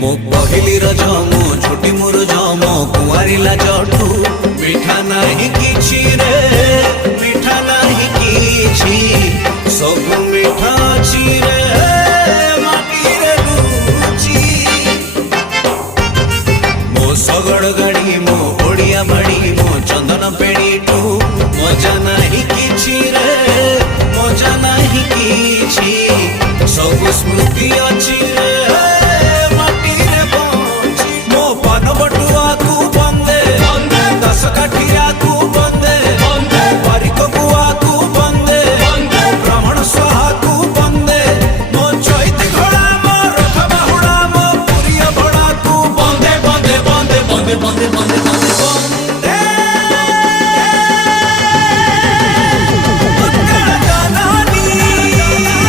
मो पहली रज मो छोटी मोर जम कुआरी लाजठू मिठा नहीं किछि रे मिठा नहीं किछि सब मिठा अछि रे माटी रे गुची मो सगड़ गाड़ी मो ओडिया बाड़ी मो चंदन पेड़ी टू मजा नहीं किछि रे मजा नहीं किछि सब स्मृति अछि